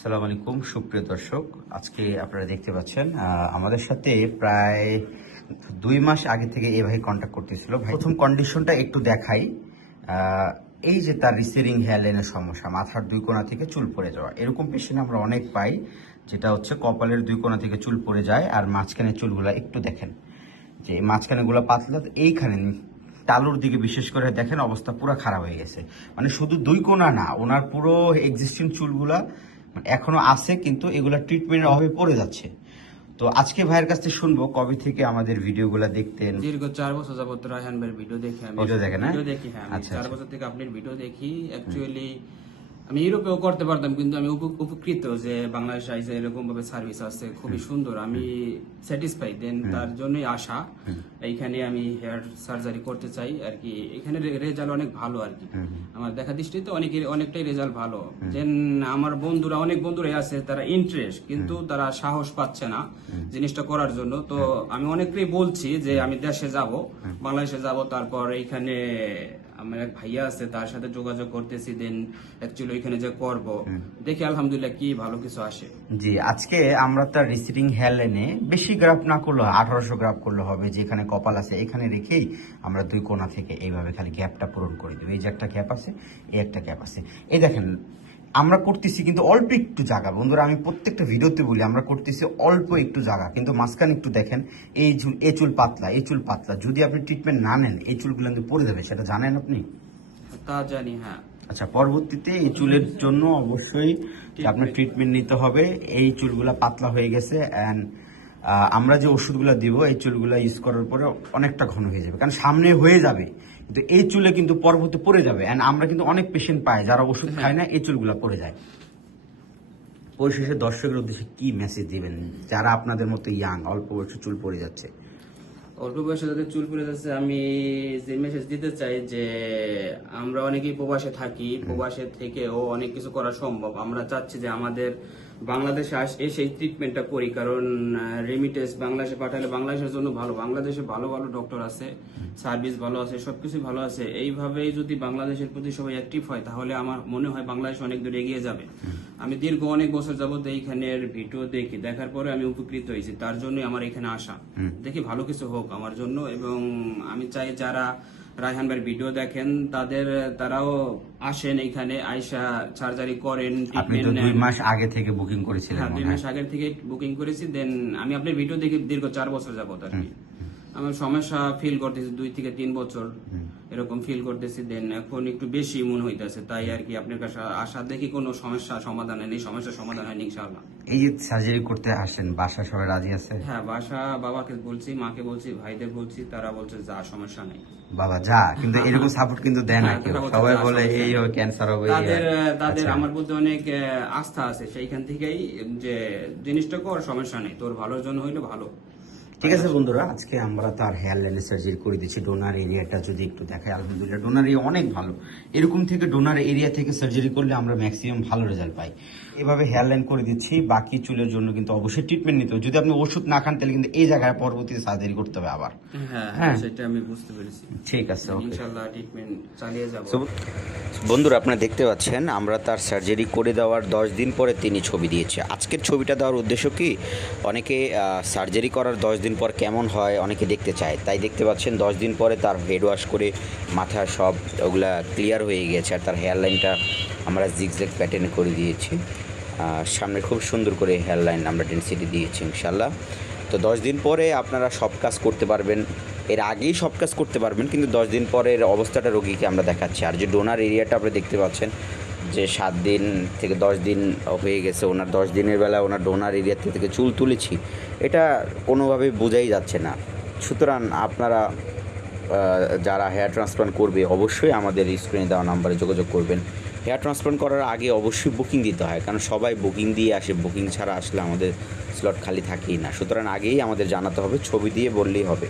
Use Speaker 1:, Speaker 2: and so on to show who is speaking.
Speaker 1: আসসালামু আলাইকুম, সুপ্রিয় দর্শক। আজকে আপনারা দেখতে পাচ্ছেন আমাদের সাথে প্রায় দুই মাস আগে থেকে এ ভাই কন্ট্যাক্ট করতেছিল। ভাই, প্রথম কন্ডিশনটা একটু দেখাই। এই যে তার রিসেরিং হেয়ারলাইনের সমস্যা, মাথার দুই কোণা থেকে চুল পড়ে যাওয়া, এরকম পেশেন্ট আমরা অনেক পাই, যেটা হচ্ছে কপালের দুই কোণা থেকে চুল পড়ে যায় আর মাঝখানে চুলগুলা একটু দেখেন। যে এই মাঝখানে গুলো পাতলা, এইখানে তালুর দিকে বিশেষ করে দেখেন অবস্থা পুরো খারাপ হয়ে গেছে। মানে শুধু দুই কোণা না, ওনার পুরো এক্সিস্টিং চুলগুলা মানে এখনও আছে কিন্তু এগুলো ট্রিটমেন্টের অভাবে পড়ে যাচ্ছে। তো আজকে ভাইয়ের কাছ থেকে শুনব কবে থেকে আমাদের ভিডিওগুলা দেখতেন।
Speaker 2: দীর্ঘ চার বছর যাবত রায়হান ভাইয়ের ভিডিও দেখে আমি
Speaker 1: ভিডিও দেখেন, না?
Speaker 2: ভিডিও দেখি হ্যাঁ
Speaker 1: আচ্ছা,
Speaker 2: চার
Speaker 1: আচ্ছা।
Speaker 2: বছর থেকে আপনার ভিডিও দেখি। অ্যাকচুয়ালি আমি ইউরোপেও করতে পারতাম কিন্তু আমি উপকৃত যে বাংলাদেশ আইসে এরকম ভাবে সার্ভিস আছে খুবই সুন্দর। আমি স্যাটিসফাই দেন তার জন্যই আশা এইখানে আমি হেয়ার সার্জারি করতে চাই আর কি। এখানে রেজাল্ট অনেক ভালো আর কি। আমার দেখা দৃষ্টিতে অনেক অনেকটাই রেজাল্ট ভালো। দেন আমার বন্ধুরা অনেক বন্ধুরাই আছে তারা ইন্টারেস্ট কিন্তু তারা সাহস পাচ্ছে না জিনিসটা করার জন্য। তো আমি অনেককেই বলছি যে আমি দেশে যাব বাংলাদেশে যাব তারপর এইখানে আমার এক ভাইয়া আছে তার সাথে যোগাযোগ করতেছি দেন অ্যাকচুয়ালি ওইখানে যে করব। দেখি আলহামদুলিল্লাহ কি ভালো কিছু আসে।
Speaker 1: জি আজকে আমরা তার রিসিডিং হেলেনে বেশি গ্রাফ না করলে আঠারোশো গ্রাফ করলে হবে যেখানে কপাল আছে এখানে রেখেই আমরা দুই কোনা থেকে এইভাবে খালি গ্যাপটা পূরণ করে দেবো। এই যে একটা গ্যাপ আছে এই একটা গ্যাপ আছে। এই দেখেন আমরা করতেছি কিন্তু অল্প একটু জায়গা। বন্ধুরা আমি প্রত্যেকটা ভিডিওতে বলি আমরা করতেছি অল্প একটু জায়গা। কিন্তু মাঝখানে একটু দেখেন এই চুল এ চুল পাতলা এই চুল পাতলা। যদি আপনি ট্রিটমেন্ট না নেন এই চুলগুলো কিন্তু পরে দেবে সেটা জানেন আপনি?
Speaker 2: তা জানি হ্যাঁ।
Speaker 1: আচ্ছা পরবর্তীতে এই চুলের জন্য অবশ্যই আপনার ট্রিটমেন্ট নিতে হবে। এই চুলগুলা পাতলা হয়ে গেছে অ্যান্ড আমরা যে ওষুধগুলো দিব এই চুলগুলো ইউজ করার পরে অনেকটা ঘন হয়ে যাবে। কারণ সামনে হয়ে যাবে কিন্তু এই চুলে কিন্তু পরবর্তী পড়ে যাবে। অ্যান্ড আমরা কিন্তু অনেক পেশেন্ট পাই যারা ওষুধ খায় না এই চুলগুলো পড়ে যায়। পরিশেষে দর্শকের উদ্দেশ্যে কি মেসেজ দিবেন? যারা আপনাদের মতো ইয়াং অল্প বয়সে চুল পড়ে যাচ্ছে।
Speaker 2: অল্প বয়সে যাদের চুল পড়ে যাচ্ছে আমি যে মেসেজ দিতে চাই যে আমরা অনেকেই প্রবাসে থাকি। প্রবাসে থেকেও অনেক কিছু করা সম্ভব। আমরা চাচ্ছি যে আমাদের বাংলাদেশে আস- এসে ট্রিটমেন্টটা করি। কারণ রেমিটেন্স বাংলাদেশে পাঠালে বাংলাদেশের জন্য ভালো। বাংলাদেশে ভালো ভালো ডক্টর আছে সার্ভিস ভালো আছে সবকিছু ভালো আছে। এইভাবেই যদি বাংলাদেশের প্রতি সবাই অ্যাক্টিভ হয় তাহলে আমার মনে হয় বাংলাদেশ অনেক দূর এগিয়ে যাবে। আমি দীর্ঘ অনেক বছর যাবত এইখানের ভিডিও দেখি। দেখার পরে আমি উপকৃত হয়েছি। তার জন্যই আমার এখানে আসা। দেখি ভালো কিছু হোক আমার জন্য। এবং আমি চাই যারা রায়হান ভাইয়ের ভিডিও দেখেন তাদের তারাও আসেন এখানে আয়সা সার্জারি করেন
Speaker 1: আপনি তো দুই মাস আগে থেকে বুকিং করেছিলেন
Speaker 2: হ্যাঁ দুই মাস আগের থেকে বুকিং করেছি দেন আমি আপনার ভিডিও দেখে দীর্ঘ চার বছর যাবত আর কি। আমার সমস্যা ফিল করতেছি দুই থেকে তিন বছর। এরকম ফিল করতেছি দেন এখন একটু বেশি মনে হইতেছে। তাই আর কি আপনার কাছে আশা দেখি কোনো সমস্যা সমাধান হয়নি সমস্যার সমাধান হয়নি ইনশাআল্লাহ।
Speaker 1: এই যে সার্জারি করতে আসেন বাসা সবাই রাজি আছে?
Speaker 2: হ্যাঁ বাসা বাবাকে বলছি মাকে বলছি ভাইদের বলছি তারা বলছে যা সমস্যা নেই।
Speaker 1: বাবা যা কিন্তু এরকম সাপোর্ট কিন্তু দেয় না
Speaker 2: হ্যাঁ,
Speaker 1: সবাই বলে এই
Speaker 2: নেই।
Speaker 1: ক্যান্সার হবে
Speaker 2: তাদের তাদের
Speaker 1: আচ্ছা।
Speaker 2: আমার প্রতি অনেক আস্থা আছে সেইখান থেকেই যে জিনিসটা কর সমস্যা নেই। তোর ভালোর জন্য হইলে ভালো।
Speaker 1: ঠিক আছে বন্ধুরা আজকে আমরা তার হেয়ার লাইনে সার্জারি করে দিচ্ছি। ডোনার এরিয়াটা যদি একটু দেখাই আলহামদুলিল্লাহ ডোনার এরিয়া অনেক ভালো। এরকম থেকে ডোনার এরিয়া থেকে সার্জারি করলে আমরা ম্যাক্সিমাম ভালো রেজাল্ট পাই। এভাবে হেয়ার লাইন করে দিচ্ছি বাকি চুলের জন্য কিন্তু অবশ্যই ট্রিটমেন্ট নিতে হবে। যদি আপনি ওষুধ না খান তাহলে কিন্তু এই জায়গায় পরবর্তীতে সার্জারি করতে হবে আবার।
Speaker 2: হ্যাঁ
Speaker 1: হ্যাঁ।
Speaker 2: সেটা আমি বুঝতে পেরেছি।
Speaker 1: ঠিক আছে ওকে
Speaker 2: ইনশাআল্লাহ ট্রিটমেন্ট চালিয়ে যাব।
Speaker 1: বন্ধুরা, আপনারা দেখতে পাচ্ছেন, আমরা তার সার্জারি করে দেওয়ার দশ দিন পরে তিনি ছবি দিয়েছে। আজকের ছবিটা দেওয়ার উদ্দেশ্য কি? অনেকে সার্জারি করার দশ দিন পর কেমন হয় অনেকে দেখতে চায়। তাই দেখতে পাচ্ছেন, দশ দিন পরে তার হেড ওয়াশ করে মাথা সব ওগুলা ক্লিয়ার হয়ে গেছে আর তার হেয়ার লাইনটা আমরা জিগজ্যাগ প্যাটার্নে করে দিয়েছি। সামনে খুব সুন্দর করে হেয়ার লাইন আমরা ডেন্সিটি দিয়েছি ইনশাল্লাহ তো দশ দিন পরে আপনারা সব কাজ করতে পারবেন। এর আগেই সব কাজ করতে পারবেন, কিন্তু দশ দিন পরের অবস্থাটা রোগীকে আমরা দেখাচ্ছি। আর যে ডোনার এরিয়াটা আপনি দেখতে পাচ্ছেন, যে সাত দিন থেকে দশ দিন হয়ে গেছে, ওনার দশ দিনের বেলা ওনার ডোনার এরিয়া থেকে চুল তুলেছি, এটা কোনোভাবে বোঝাই যাচ্ছে না। সুতরাং আপনারা যারা হেয়ার ট্রান্সপ্লান্ট করবে, অবশ্যই আমাদের স্ক্রিনে দেওয়া নাম্বারে যোগাযোগ করবেন। হেয়ার ট্রান্সপ্লান্ট করার আগে অবশ্যই বুকিং দিতে হয়, কারণ সবাই বুকিং দিয়ে আসে, বুকিং ছাড়া আসলে আমাদের স্লট খালি থাকেই না। সুতরাং আগেই আমাদের জানাতে হবে, ছবি দিয়ে বললেই হবে।